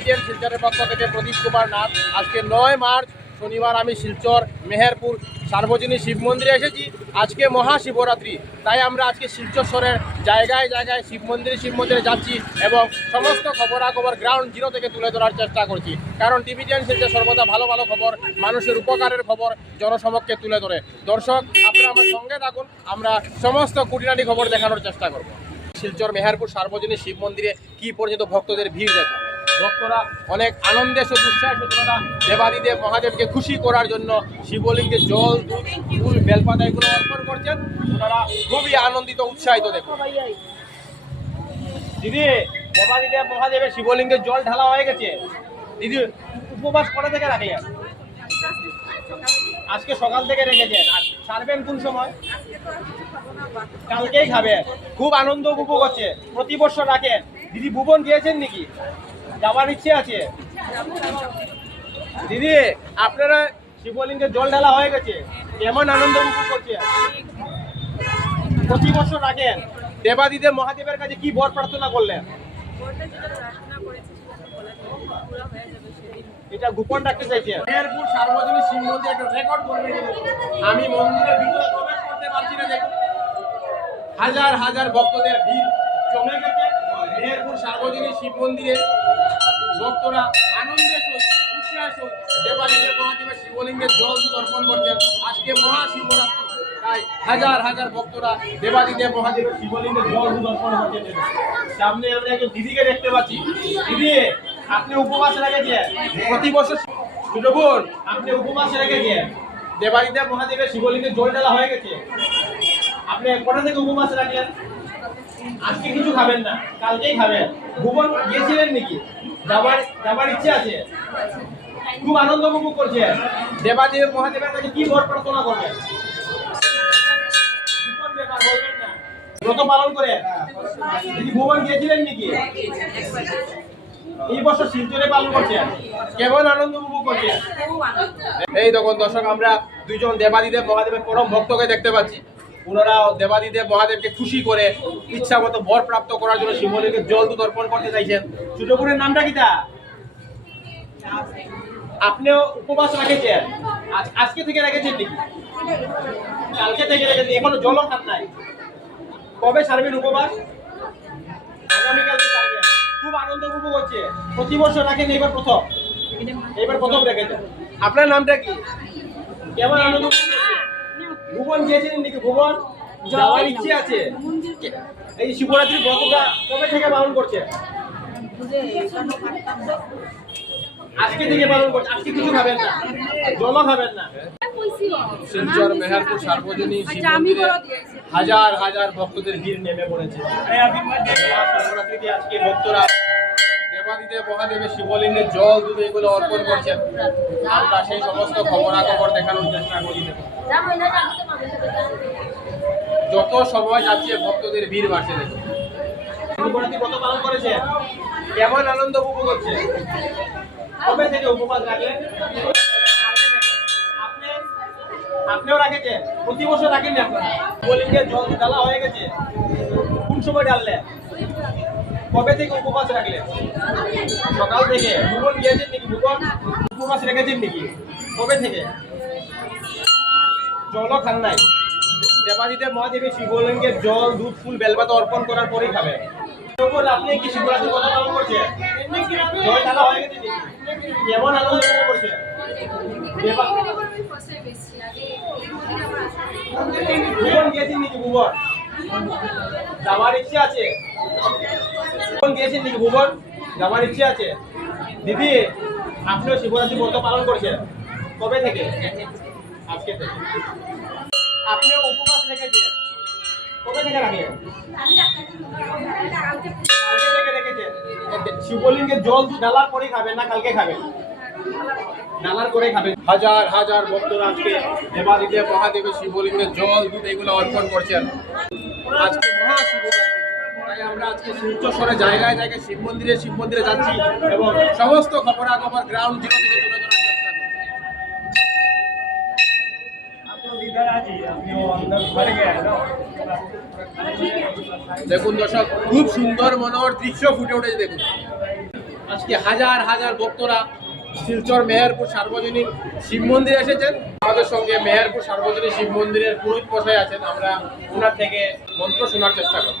টিভিডিএন শিলচরের পক্ষ থেকে প্রদীপ কুমার নাথ। আজকে নয় মার্চ, শনিবার আমি শিলচর, মেহেরপুর, সার্বজনীন শিব মন্দিরে এসেছি। আজকে মহাশিবরাত্রি। তাই আমরা আজকে শিলচর শহরের জায়গায় জায়গায় শিব মন্দিরে শিব মন্দিরে যাচ্ছি এবং সমস্ত খবরাখবর গ্রাউন্ড জিরো থেকে তুলে ধরার চেষ্টা করছি। কারণ টিভিডিএন শিলচর সর্বদা ভালো ভালো খবর, মানুষের উপকারের খবর জনসমক্ষে তুলে ধরে। দর্শক, আপনারা আমার সঙ্গে থাকুন। আমরা সমস্ত কুটিনাটি খবর দেখানোর চেষ্টা করব। শিলচর, মেহেরপুর, সার্বজনীন শিব মন্দিরে কী পর্যন্ত ভক্তদের ভিড় দেখো? ভক্তরা অনেক আনন্দে শুধু উৎসাহ সচেতনতা দেবাদিদেব মহাদেবকে খুশি করার জন্য শিবলিঙ্গে জল, দুধ, ফুল বেলপাতা এগুলো অর্পণ করছেন। ওনারা খুবই আনন্দিত, উৎসাহিত, দেখুন। দিদি, দেবাদিদেব মহাদেবের শিবলিঙ্গে জল ঢালা হয়ে গেছে। দিদি, উপবাস করে থেকে রাখলেন? আজকে সকাল থেকে রেখেছেন। আর ছাড়বেন কোন সময়? কালকেই খাবেন। খুব আনন্দ উপভোগ হচ্ছে। প্রতি বছর রাখেন। দিদি, ভুবন গিয়েছেন নাকি? যাওয়ার ইচ্ছে আছে? দিদি, আপনারা শিবলিঙ্গে জল ঢালা হয়ে গেছে। কেমন আনন্দ উপভোগ করছে প্রতি বছর রাখেন। দেবাদিদেব মহাদেবের কাছে কি বর প্রার্থনা করলেন? এটা গোপন রাখতে চাইছে মেহেরপুর সার্বজনীন শিব মন্দির একটা রেকর্ড করবে আমি মন্দিরের ভিতরে প্রবেশ করতে পারছি না হাজার হাজার ভক্তদের ভিড় জমে গেছে। মেহেরপুর সার্বজনীন শিব মন্দিরে ভক্তরা আনন্দের সহিত উৎসাহের সহিত মহাদেবের শিবলিঙ্গের জল অর্পণ করছেন। আজকে মহাশিবরাত্রি। তাই হাজার হাজার ভক্তরা দেবাদিদেব মহাদেবের শিবলিঙ্গের জল অর্পণ করছেন। সামনে আমরা একজন দিদিকে দেখতে পাচ্ছি। দিদি, আপনি উপবাস রেখেছেন? প্রতি বছর ছোট বোন, আপনি উপবাস রেখেছেন? দেবাদিদেব মহাদেবের শিবলিঙ্গের জল ঢালা হয়ে গেছে। আপনি কটা থেকে উপবাস রাখলেন আজকে কিছু খাবেন না কালকেই খাবেন। ভুবন গিয়েছিলেন নাকি? যাবার যাবার ইচ্ছে আছে? খুব আনন্দ উপভোগ করছে। দেবাদেব মহাদেবের কাছে কি বর প্রার্থনা করবেন? ব্রত পালন করে? ভুবন গিয়েছিলেন নাকি? এই বছর শিলচরে পালন করছেন কেমন আনন্দ উপভোগ করছেন এই দেখুন দর্শক আমরা দুইজন দেবাদিদেব মহাদেবের পরম ভক্তকে দেখতে পাচ্ছি। ওনারা দেবাদিদেব মহাদেবকে খুশি করে ইচ্ছা মতো বর প্রাপ্ত করার জন্য শিবলিঙ্গের জল দুধ অর্পণ করতে চাইছেন। ছোটপুরের নামটা কিটা আপনিও উপবাস রাখেছেন? আজকে থেকে রেখেছেন নাকি? কালকে থেকে রেখেছেন, এখনও জলও খান নাই। কবে সারবেন উপবাস? আগামীকালকে ছাড়বেন খুব আনন্দ উপভোগ হচ্ছে। প্রতি বছর রাখেন এবার প্রথম? এবার প্রথম রেখেছেন। আপনার নামটা কি? কেমন আনন্দ? ভুবন গিয়েছিলেন নাকি ভুবন? যাওয়ার ইচ্ছে আছে। এই শিবরাত্রি ব্রতটা কবে থেকে পালন করছে? আজকে থেকে পালন করছে আজকে কিছু খাবেন না। জমা খাবেন না। শিলচর মেহেরপুর সার্বজনীন হাজার হাজার ভক্তদের ভিড় নেমে পড়েছে। আজকে ভক্তরা দেবাদিদেব মহাদেবের শিবলিঙ্গের জল দুধ এগুলো অর্পণ করছেন। আমরা সেই সমস্ত খবরাখবর দেখানোর চেষ্টা করি। যত সময় যাচ্ছে, ভক্তদের ভিড় বাড়ছে দেখুন। কত পালন করেছে? কেমন আনন্দ উপভোগ করছে? কবে থেকে উপবাস রাখলেন আপনি, আপনিও রাখেছেন? প্রতি বছর রাখেন না আপনারা? শিবলিঙ্গের জল ঢালা হয়ে গেছে। কোন সময় ঢাললেন? কবে থেকে উপবাস রাখলেন সকাল থেকে। ভুবন গিয়েছেন নাকি ভুবন? উপবাস রেখেছেন নাকি? কবে থেকে? জলও খান নাই। দেবাদিদেব মহাদেবের শিবলিঙ্গের জল, দুধ, ফুল, বেলপাতা অর্পণ করার পরেই খাবে আপনি কি শিবরাত্রি কথা পালন করছেন কেমন আনন্দ করছেন ভুবন গিয়েছেন নাকি ভুবন? যাওয়ার ইচ্ছে আছে? গিয়েছেন নাকি ভুবন? ইচ্ছে আছে? দিদি, আপনিও শিবরাত্রি ব্রত পালন করছেন। কবে থেকে? আজকে থেকে। উপবাস রেখেছেন। জল ঢালার পরে খাবেন না কালকে খাবেন? ডালার করে খাবেন। হাজার হাজার ভক্তরা আজকে দেবাদিদেব, মহাদেবের শিবলিঙ্গের জল, দুধ এগুলো অর্পণ করছেন। আজকে মহাশিবরাত্রি। তাই আমরা আজকে শিবচরে জায়গায় জায়গায় শিব মন্দিরে শিব মন্দিরে যাচ্ছি এবং সমস্ত খবরাখবর গ্রাউন্ড জিরো থেকে তুলে ধরার চেষ্টা করছি। দেখুন দর্শক খুব সুন্দর মনোহর দৃশ্য ফুটে উঠেছে দেখুন। আজকে হাজার হাজার ভক্তরা শিলচর মেহেরপুর সার্বজনীন শিব মন্দির এসেছেন। আমাদের সঙ্গে মেহেরপুর সার্বজনীন শিব মন্দিরের পুরোহিত মশাই আছেন। আমরা ওনার থেকে মন্ত্র শোনার চেষ্টা করব।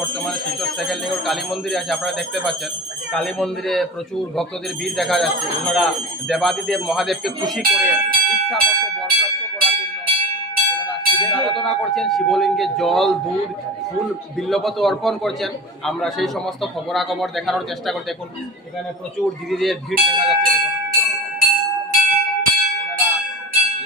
বর্তমানে শিলচর সেকেন্ড লিঙ্গর কালী মন্দিরে আছে, আপনারা দেখতে পাচ্ছেন। কালী মন্দিরে প্রচুর ভক্তদের ভিড় দেখা যাচ্ছে। ওনারা দেবাদিদেব মহাদেবকে খুশি করে ইচ্ছা মতো বরপ্রাপ্ত করার জন্য ওনারা শিবের আরাধনা করছেন শিবলিঙ্গে জল, দুধ, ফুল বিল্লপত অর্পণ করছেন। আমরা সেই সমস্ত খবরাখবর দেখানোর চেষ্টা করছি দেখুন, এখানে প্রচুর দিদিদের ভিড় দেখা যাচ্ছে।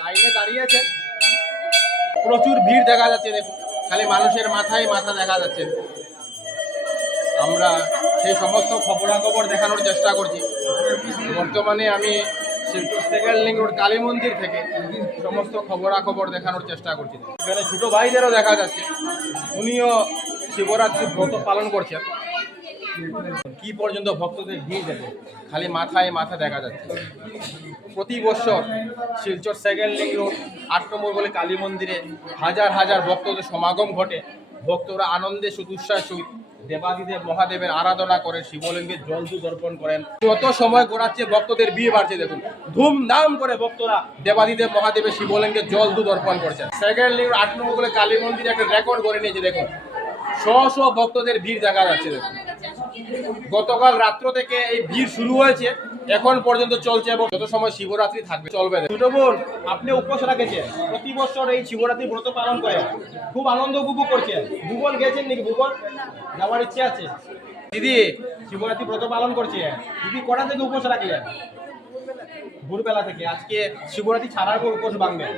লাইনে দাঁড়িয়েছেন। প্রচুর ভিড় দেখা যাচ্ছে। দেখুন, খালি মানুষের মাথায় মাথা দেখা যাচ্ছে। আমরা সেই সমস্ত খবরাখবর দেখানোর চেষ্টা করছি। বর্তমানে আমি সেকেন্ড লিঙ্ক রোড কালী মন্দির থেকে সমস্ত খবরাখবর দেখানোর চেষ্টা করছি। এখানে ছোট ভাইদেরও দেখা যাচ্ছে। উনিও শিবরাত্রি ব্রত পালন করছেন। কি পর্যন্ত ভক্তদের ভিড় দেখে? খালি মাথায় মাথা দেখা যাচ্ছে। প্রতি বছর শিলচর সেকেন্ড লিঙ্ক রোড আট নম্বর বলে কালী মন্দিরে হাজার হাজার ভক্তদের সমাগম ঘটে। ভক্তরা আনন্দে সুদুৎসাহ সহিত দেবাদিদেব মহাদেবের আরাধনা করেন শিবলিঙ্গে জল দুধ অর্পণ করেন। যত সময় গড়াচ্ছে, ভক্তদের বিয়ে বাড়ছে, দেখুন। ধুমধাম করে ভক্তরা দেবাদিদেব মহাদেবের শিবলিঙ্গে জল দর্পণ করছেন। সেকেন্ড লিঙ্ক আট নম্বর কালী মন্দিরে একটা রেকর্ড করে নিয়েছে, দেখুন। শ শ ভক্তদের ভিড় দেখা যাচ্ছে, দেখুন। গতকাল রাত্র থেকে এই ভিড় শুরু হয়েছে। এখন পর্যন্ত চলছে এবং যত সময় শিবরাত্রি থাকবে, চলবে ছোট বোন, আপনি উপোস রাখেছেন। প্রতি বছর এই শিবরাত্রি ব্রত পালন করেন। খুব আনন্দ উপভোগ করছেন। ভূগোল গেছেন নাকি? ভূগোল যাওয়ার ইচ্ছে আছে। দিদি, শিবরাত্রি ব্রত পালন করছে দিদি কটা থেকে উপোস রাখলেন? ভোরবেলা থেকে। আজকে শিবরাত্রি ছাড়ার পর উপোস ভাঙবেন।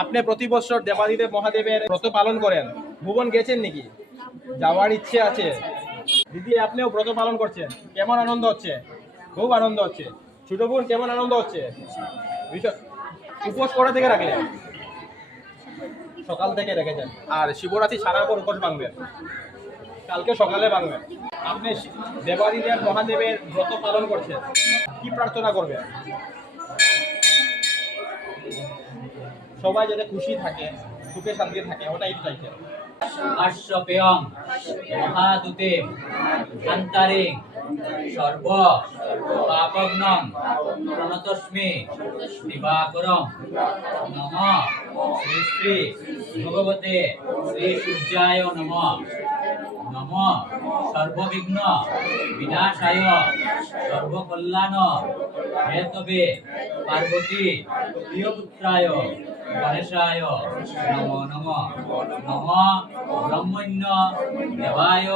আপনি প্রতি বছর দেবাদিদেব মহাদেবের ব্রত পালন করেন। ভুবন গেছেন নাকি? যাওয়ার ইচ্ছে আছে। দিদি, আপনিও ব্রত পালন করছেন। কেমন আনন্দ হচ্ছে? খুব আনন্দ হচ্ছে। ছোট বোন, কেমন আনন্দ হচ্ছে? উপোস করা থেকে রাখলেন? সকাল থেকে রেখেছেন। আর শিবরাত্রি ছাড়ার পর উপোস ভাঙবেন। কালকে সকালে ভাঙবেন। আপনি দেবাদিদেব মহাদেবের ব্রত পালন করছেন। কি প্রার্থনা করবেন? সবাই যাতে খুশি থাকে, সুখে শান্তি থাকে, ওটাই চাইছেন আশ্বপেয়ং মহাদূতে, অন্তরে, সর্ব পাপগ্নং প্রণতস্মে দিবাকরং নম, শ্রী শ্রী ভগবতে, শ্রী সূর্যায় নম নম, সর্ববিঘ্ন, বিনাশায়, সর্বকল্যাণ, হেতবে, পার্বতী, প্রিয়পুত্রায় গণেশায় নম নম। নম ব্রহ্মণ্য দেবায়।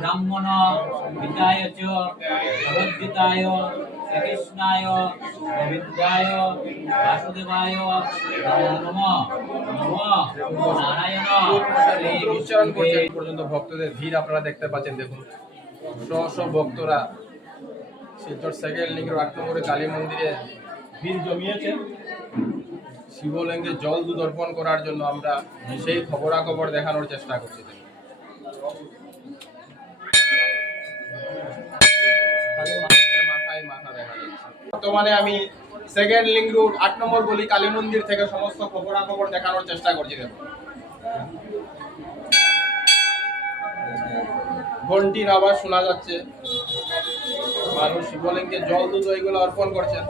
ব্রাহ্মণ পিতায় চ জগদ্দিতায় শ্রীকৃষ্ণায়, গোবিন্দায়, বাসুদেবায়, নম নম। নারায়ণ। উচ্চারণ করছেন পর্যন্ত ভক্তদের ভিড় আপনারা দেখতে পাচ্ছেন, দেখুন। শ ভক্তরা শিলচর সেকেন্ড লিঙ্গের আট নম্বরে কালী মন্দিরে ভিড় জমিয়েছে। শিবলিঙ্গে জল দুধ অর্পণ করার জন্য আমরা সেই খবরাখবর দেখানোর চেষ্টা করছি। দেখা বর্তমানে আমি সেকেন্ড লিঙ্ক রুট আট নম্বর গলি, কালী মন্দির থেকে সমস্ত খবরাখবর দেখানোর চেষ্টা করছি দেখুন। ঘন্টির আওয়াজ শোনা যাচ্ছে। মানুষ শিবলিঙ্গে জল দুধ এগুলো অর্পণ করছেন।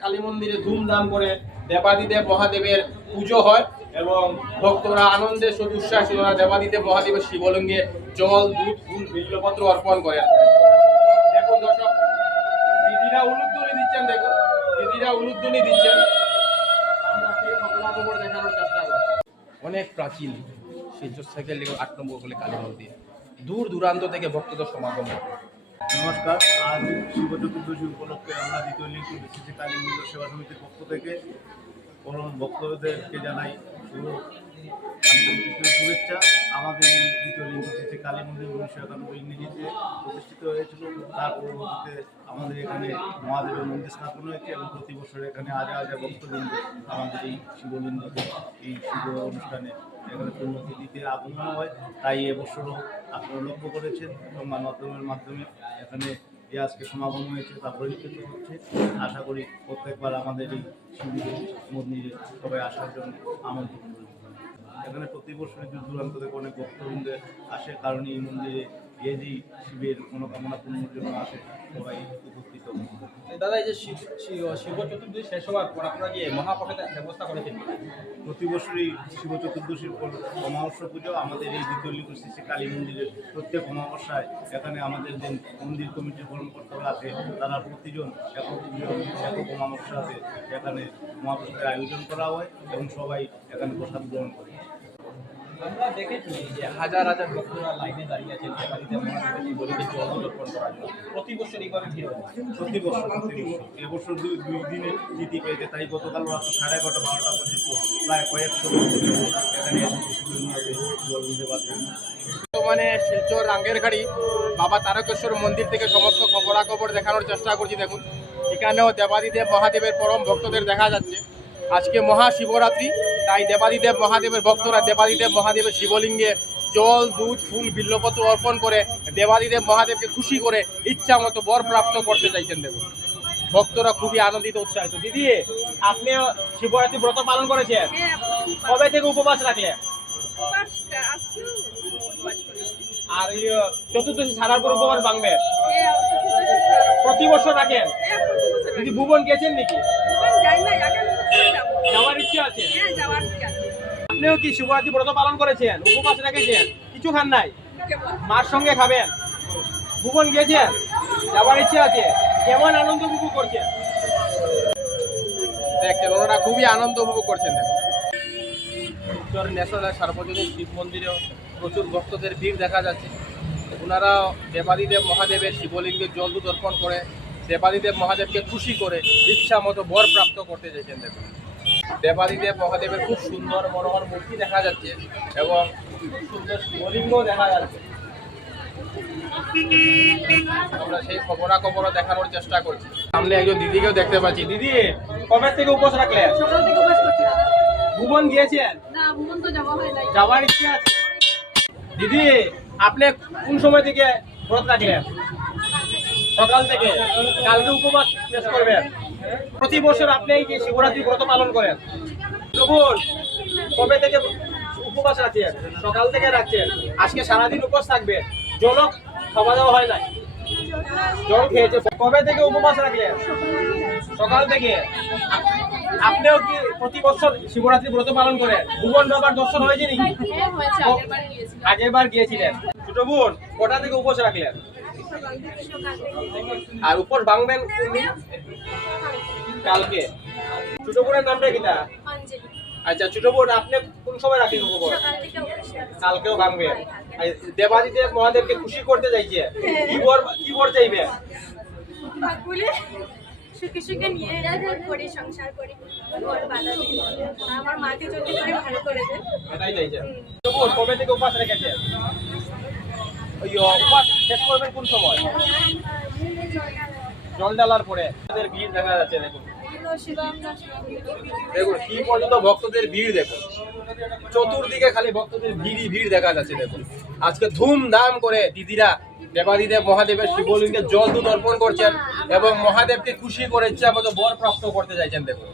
কালী মন্দিরে ধুমধাম করে দেবাদিদেব মহাদেবের পুজো হয় এবং ভক্তরা আনন্দে সদুচ্ছ্বাস ওরা দেবাদিদেব মহাদেবের শিবলিঙ্গে জল, দুধ, ফুল, বিল্লপত্র অর্পণ করেন দেখুন দর্শক, দিদিরা উলুধ্বনি দিচ্ছেন, দেখুন। দিদিরা উলুধ্বনি দিচ্ছেন। দেখানোর চেষ্টা অনেক প্রাচীন সেকেন্ড লিঙ্গের আট নম্বর বলে কালী মন্দির। দূর দূরান্ত থেকে ভক্তদের সমাগম হয়। নমস্কার, আজ শিব চতুর্দশী উপলক্ষে আমরা দ্বিতীয় লিঙ্গ বিসিসি কালী সেবা সমিতির পক্ষ থেকে পরম বক্তব্যদেরকে জানাই শুভেচ্ছা আমাদের দ্বিতীয় লিঙ্গ বিসিসি কালী মন্দির উনিশশো একানব্বই ইংরেজিতে প্রতিষ্ঠিত হয়েছিল। তার পরবর্তীতে আমাদের এখানে মহাদেবের মন্দির স্থাপন হয়েছে এবং প্রতি বছর এখানে হাজার হাজার ভক্তবৃন্দ আমাদের এই শিবলিঙ্গকে এই শিব অনুষ্ঠানে এখানে পূর্ণতি দিতে আগমন হয় তাই এবছরও আপনারা লক্ষ্য করেছেন সংবাদ মাধ্যমের মাধ্যমে এখানে যে আজকে সমাগম হয়েছে, তা পরিচিত হচ্ছে। আশা করি প্রত্যেকবার আমাদের এই শিবির মন্দিরে সবাই আসার জন্য আমন্ত্রণ এখানে প্রতি বছর দূর দূরান্ত থেকে অনেক ভক্তবৃন্দ আসে, কারণ এই মন্দিরে যে শিবের মনোকামনা পূর্ণের জন্য আসে সবাই উপস্থিত দাদা এই যে শিব শিব- চতুর্দশী শেষ হওয়ার পর আপনারা যে মহাপ্রসাদের ব্যবস্থা করেছেন প্রতি বছরই শিব চতুর্দশীর পর অমাবস্যা পুজো আমাদের এই দ্বিতীয় শ্রী শ্রী কালী মন্দিরের প্রত্যেক অমাবস্যায় এখানে আমাদের যে মন্দির কমিটির কর্মকর্তারা আছে তারা প্রতিজন একক একক অমাবস্যাতে এখানে মহাপ্রসাদের আয়োজন করা হয় এবং সবাই এখানে প্রসাদ গ্রহণ করে। আমরা দেখেছি যে হাজার হাজার ভক্তরা লাইনে দাঁড়িয়ে শিবলিঙ্গে জল অর্পণ করার জন্য। প্রতি বছর এইভাবে ভিড় হয়? প্রতি বছর প্রতি বছর। এবছর দুই দুই তিথি পেয়েছে তাই গতকাল রাত সাড়ে এগারোটা বারোটা পর্যন্ত প্রায় কয়েকশো এখানে জল দিতে পারছেন বর্তমানে শিলচর রাঙ্গের গাড়ি বাবা তারকেশ্বর মন্দির থেকে সমস্ত খবরাখবর দেখানোর চেষ্টা করছি। দেখুন এখানেও দেবাদিদেব মহাদেবের পরম ভক্তদের দেখা যাচ্ছে। আজকে মহাশিবরাত্রি তাই দেবাদিদেব মহাদেবের ভক্তরা দেবাদিদেব মহাদেবের শিবলিঙ্গে জল দুধ ফুল বিল্লপত্র অর্পণ করে দেবাদিদেব মহাদেবকে খুশি করে ইচ্ছা মতো বর প্রাপ্ত করতে চাইছেন দেখুন। ভক্তরা খুবই আনন্দিত উৎসাহিত। দিদি আপনি শিবরাত্রি ব্রত পালন করেছেন? হ্যাঁ, কবে থেকে উপবাস রাখলেন। আর এই চতুর্দশী ছাড়ার পর উপবাস ভাঙবে? হ্যাঁ, প্রতি বছর রাখেন? হ্যাঁ, দিদি ভুবন গেছেন নাকি? যাওয়ার ইচ্ছে আছে? হ্যাঁ। আপনিও কি শিবরাত্রি ব্রত পালন করেছেন? উপবাস রেখেছেন? কিছু খান নাই? মার সঙ্গে খাবেন? ভুবন গিয়েছেন? যাওয়ার ইচ্ছে আছে? কেমন আনন্দ উপভোগ করছেন? দেখছেন ওনারা খুবই আনন্দ উপভোগ করছেন দেখুন উত্তর ন্যাশনাল সার্বজনীন শিব মন্দিরেও প্রচুর ভক্তদের ভিড় দেখা যাচ্ছে। ওনারা দেবাদিদেব মহাদেবের শিবলিঙ্গে জল দুধ অর্পণ করে দেবাদিদেব মহাদেবকে খুশি করে ইচ্ছা মতো বর প্রাপ্ত করতে চাইছেন দেখুন। দেবাদিদেব মহাদেবের খুব সুন্দর মনোহর মূর্তি দেখা যাচ্ছে এবং সুন্দর শিবলিঙ্গ দেখা যাচ্ছে। আমরা সেই খবরাখবরও দেখানোর চেষ্টা করছি। সামনে একজন দিদিকেও দেখতে পাচ্ছি। দিদি কবে থেকে উপোস থেকে ভুবন গিয়েছেন। যাওয়ার ইচ্ছে আছে। দিদি আপনি কোন সময় থেকে ব্রত রাখলেন? সকাল থেকে কালকে উপবাস শেষ করবেন। প্রতি বছর আপনি এই যে শিবরাত্রি ব্রত পালন করেন। তবুন কবে থেকে উপবাস রাখছেন? সকাল থেকে রাখছেন? আজকে সারাদিন উপবাস থাকবে? জল খাওয়া দাওয়া হয় নাই? জল খেয়েছে। কবে থেকে উপবাস রাখলেন? সকাল থেকে। আপনিও কি প্রতি বছর শিবরাত্রি ব্রত পালন করেন? ভুবন বাবার দর্শন হয়েছে নাকি? হ্যাঁ, আগের বার গিয়েছিলেন। ছোট বোন কটা থেকে উপবাস রাখলেন? আর উপোস ভাঙবেন কালকে। ছোট বোনের নামটা কিটা। আচ্ছা ছোট বোন আপনি কোন সময় রাখেন রাখছি। কালকেও ভাঙবেন আর দেবাদিদেব মহাদেবকে খুশি করতে চাইছে। কি বর কি বর চাইবে? সুখে সুখে নিয়ে করি সংসার করি আমার মাকে যদি করে ভালো করে দেন এটাই চাইছে। বোন কবে থেকে উপাস রেখেছে? ওই উপাস শেষ করবেন কোন সময়? জল ঢালার পরে। তাদের ভিড় দেখা যাচ্ছে, দেখুন। দেখুন, কি পর্যন্ত ভক্তদের ভিড়, দেখুন। চতুর্দিকে খালি ভক্তদের ভিড়ই ভিড় দেখা যাচ্ছে, দেখুন। আজকে ধুমধাম করে দিদিরা, দেবাদিদেব, মহাদেবের শিবলিঙ্গে জল দুধ অর্পণ করছেন এবং মহাদেবকে খুশি করে ইচ্ছা মতো বর প্রাপ্ত করতে চাইছেন, দেখুন।